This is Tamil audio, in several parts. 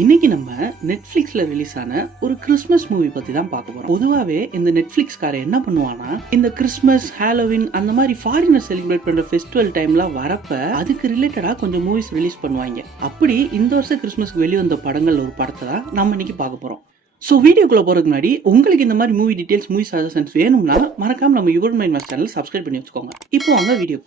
இன்னைக்கு நம்ம நெட்ஃபிளிக்ஸ்ல ரிலீஸ் ஆன ஒரு கிறிஸ்மஸ் மூவி பத்தி தான் பார்க்க போறோம். பொதுவாவே இந்த நெட்ஃபிளிக்ஸ்கார என்ன பண்ணுவானா, இந்த கிறிஸ்மஸ், ஹாலோவின் அந்த மாதிரி ஃபாரினர் செலிப்ரேட் பண்ற ஃபெஸ்டிவல் டைம்லாம் வரப்ப அதுக்கு ரிலேட்டடா கொஞ்சம் மூவிஸ் ரிலீஸ் பண்ணுவாங்க. அப்படி இந்த வருஷம் கிறிஸ்மஸ்க்கு வெளிவந்த படங்கள் ஒரு படத்தை தான் நம்ம இன்னைக்கு பார்க்க போறோம். ஸோ வீடியோக்குள்ள போறதுக்கு முன்னாடி உங்களுக்கு இந்த மாதிரி மூவி டீடைல்ஸ், மூவி சஜஷன்ஸ் வேணும்னா மறக்காம நம்ம your mind mass channel subscribe பண்ணி வச்சுக்கோங்க. இப்போ வாங்க வீடியோ.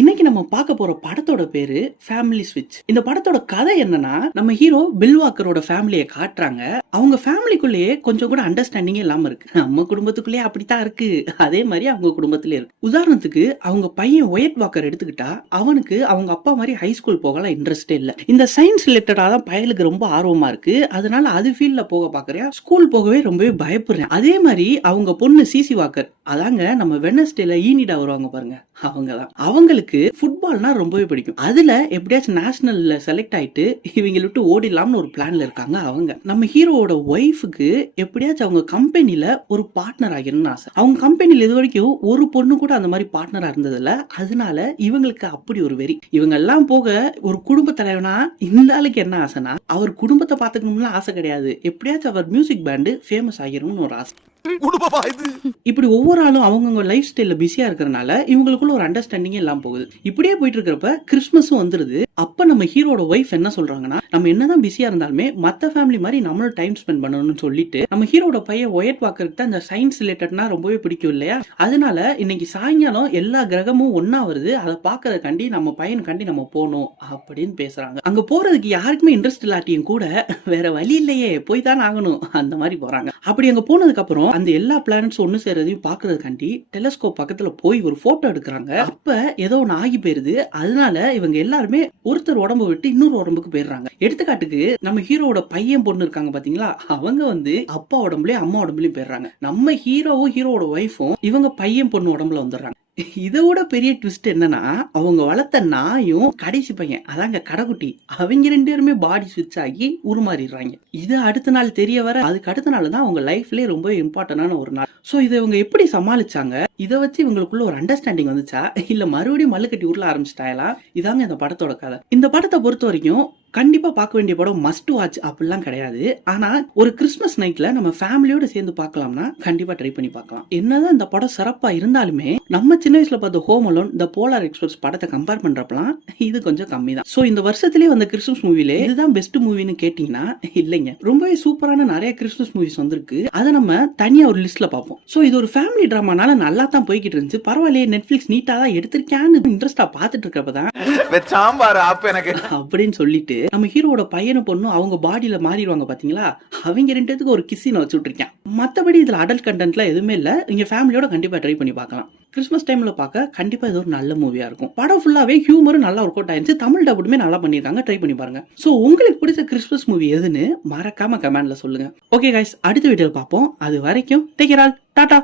இன்னைக்கு நம்ம பார்க்க போற படத்தோட பேரு ஃபேமிலி ஸ்விட்ச். இந்த படத்தோட கதை என்னன்னா, நம்ம ஹீரோ பில் வாக்கரோட ஃபேமிலியை காட்டுறாங்க. அவங்க ஃபேமிலிக்குள்ளேயே கொஞ்சம் கூட அண்டர்ஸ்டாண்டிங் இல்லாம இருக்கு. நம்ம குடும்பத்துக்குள்ளேயே அப்படித்தான் இருக்கு, அதே மாதிரி அவங்க குடும்பத்திலே இருக்கு. உதாரணத்துக்கு அவங்க பையன் ஒயட் வாக்கர் எடுத்துக்கிட்டா, அவனுக்கு அவங்க அப்பா மாதிரி ஹை ஸ்கூல் போகலாம் இன்ட்ரெஸ்டே இல்ல. இந்த சயின்ஸ் ரிலேட்டடா தான் பயலுக்கு ரொம்ப ஆர்வமா இருக்கு. அதனால அது ஃபீல்ட்ல போக பாக்குறேன். ஸ்கூல் போகவே ரொம்பவே பயப்படுறேன். அதே மாதிரி அவங்க பொண்ணு சிசி வாக்கர், அதாங்க நம்ம வெட்னஸ்டேல ஈனிடா வருவாங்க பாருங்க, அவங்கதான். அவங்களுக்கு ஃபுட்பால்னா ரொம்பவே பிடிக்கும். அதுல எப்படியாச்சும் நேஷனல்ல செலக்ட் ஆயிட்டு இவங்க விட்டு ஓடிடலாம்னு ஒரு பிளான்ல இருக்காங்க அவங்க. நம்ம ஹீரோவோட ஒய்ஃபுக்கு எப்படியாச்சும் அவங்க கம்பெனில ஒரு பார்ட்னர் ஆகிடணும்னு ஆசை. அவங்க கம்பெனில இது வரைக்கும் ஒரு பொண்ணு கூட அந்த மாதிரி பார்ட்னரா இருந்ததில்ல. அதனால இவங்களுக்கு அப்படி ஒரு வெறி. இவங்க எல்லாம் போக ஒரு குடும்ப தலைவனா இந்த ஆளுக்கு என்ன ஆசைனா, அவர் குடும்பத்தை பாத்துக்கணும்னு ஆசை கிடையாது, எப்படியாச்சும் அவர் மியூசிக் பேண்டு ஃபேமஸ் ஆகிடணும்னு ஒரு ஆசை. இப்படி ஒவ்வொரு ஆளும் அவங்க லைஃப் ஸ்டைல்ல பிஸியா இருக்கிறனால இவங்களுக்குள்ள ஒரு அண்டர்ஸ்டாண்டிங் எல்லாம் போகுது. இப்படியே போயிட்டு இருக்கிறப்ப கிறிஸ்மஸும் வந்துருது. அப்ப நம்ம ஹீரோட ஒய்ஃப் என்ன சொல்றாங்கன்னா, நம்ம என்னதான் பிஸியா இருந்தாலுமே மத்த ஃபேமிலி மாதிரி நம்மளும் டைம் ஸ்பெண்ட் பண்ணணும்னு சொல்லிட்டு, நம்ம ஹீரோட பையன் ஒயட் வாக்கருக்கு தான் இந்த சயின்ஸ் ரிலேட்டட்னா ரொம்பவே பிடிக்கும் இல்லையா, அதனால இன்னைக்கு சாயங்காலம் எல்லா கிரகமும் ஒன்னா வருது, அதை பாக்குறதுக்காண்டி நம்ம பையனுக்காண்டி நம்ம போகணும் அப்படின்னு பேசுறாங்க. அங்க போறதுக்கு யாருக்குமே இன்ட்ரெஸ்ட் இல்லாட்டியும் கூட வேற வழி இல்லையே, போய் தான் ஆகணும், அந்த மாதிரி போறாங்க. அப்படி அங்க போனதுக்கு அப்புறம் அந்த எல்லா பிளானட்ஸ் ஒன்னு சேர்றதையும் பாக்குறதுக்காண்டி டெலஸ்கோப் பக்கத்துல போய் ஒரு போட்டோ எடுக்கிறாங்க. அப்ப ஏதோ ஒன்னு ஆகி போயிருது. அதனால இவங்க எல்லாருமே ஒருத்தர் உடம்பு விட்டு இன்னொரு உடம்புக்கு போயிடுறாங்க. எடுத்துக்காட்டுக்கு நம்ம ஹீரோட பையன் பொண்ணு இருக்காங்க பாத்தீங்களா, அவங்க அப்பா உடம்புலயும் அம்மா உடம்புலயும் போயிடுறாங்க. நம்ம ஹீரோவும் ஹீரோட ஒய்ஃபும் இவங்க பையன் பொண்ணு உடம்புல வந்துடுறாங்க. இதோட பெரிய ட்விஸ்ட் என்னன்னா, அவங்க வளர்த்த நாயும் கடைசி பையன், அதாங்க கடைக்குட்டி, அவங்க ரெண்டு பேருமே பாடி ஸ்விட்ச் ஆகி உருமாறிடுறாங்க. இது அடுத்த நாள் தெரிய வர, அதுக்கு அடுத்த நாள் தான் அவங்க லைஃப்லயே ரொம்ப இம்பார்ட்டன்டான ஒரு நாள். சோ இதை இவங்க எப்படி சமாளிச்சாங்க, இதை வச்சு இவங்களுக்குள்ள ஒரு அண்டர்ஸ்டாண்டிங் வந்துச்சா, இல்ல மறுபடியும் மல்லு கட்டி உருள ஆரம்பிச்சிட்டாங்களா, இதாங்க இந்த படத்தோட கதை. இந்த படத்தை பொறுத்த வரைக்கும் கண்டிப்பா பார்க்க வேண்டிய படம், மஸ்ட் வாட்ச் அப்படிலாம் கிடையாது. ஆனா ஒரு கிறிஸ்மஸ் நைட்ல நம்ம ஃபேமிலியோட சேர்ந்து பார்க்கலாம்னா கண்டிப்பா ட்ரை பண்ணி பார்க்கலாம். என்னதான் இந்த படம் சிறப்பா இருந்தாலுமே நம்ம சின்ன வயசுல பார்த்த ஹோம் அலோன், தி போலார் எக்ஸ்பிரஸ் படத்தை கம்பேர் பண்றப்பலாம் இது கொஞ்சம் கம்மி தான். சோ இந்த வருஷத்திலேயே வந்த கிறிஸ்மஸ் மூவிலே இதுதான் பெஸ்ட் மூவின்னு கேட்டீங்கன்னா இல்லைங்க, ரொம்பவே சூப்பரான நிறைய கிறிஸ்மஸ் மூவிஸ் வந்திருக்கு. அதை நம்ம தனியா ஒரு லிஸ்ட்ல பார்ப்போம். சோ இது ஒரு ஃபேமிலி டிராமானால நல்லா தான் போய்கிட்டு இருந்துச்சு. பரவாயில்லையே, நெட்ஃபிளிக்ஸ் நீட்டா தான் எடுத்திருக்கான்னு இன்ட்ரெஸ்டா பார்த்துட்டு இருக்கப்பதான் அப்படின்னு சொல்லிட்டு நம்ம ஹீரோட பையனும் பொண்ணும் அவங்க பாடியில மாறிடுவாங்க பாத்தீங்களா, அவங்க ரெண்டு பேருக்கு ஒரு கிஸ்ஸின் வச்சு விட்டுருக்கேன். மத்தபடி இதுல அடல்ட் கண்டென்ட்லாம் எதுவுமே இல்ல. நீங்க ஃபேமிலியோட கண்டிப்பா ட்ரை பண்ணி பார்க்கலாம். கிறிஸ்மஸ் டைம்ல பார்க்க கண்டிப்பா இது ஒரு நல்ல மூவியா இருக்கும். படம் ஃபுல்லாவே ஹியூமரும் நல்லா ஒர்க் அவுட் ஆயிருச்சு. தமிழ் டபுமே நல்லா பண்ணிருக்காங்க, ட்ரை பண்ணி பாருங்க. சோ உங்களுக்கு பிடிச்ச கிறிஸ்மஸ் மூவி எதுன்னு மறக்காம கமெண்ட்ல சொல்லுங்க. ஓகே கைஸ், அடுத்த வீடியோல பார்ப்போம். அது வரைக்கும் டேக் கேர் ஆல், டாடா.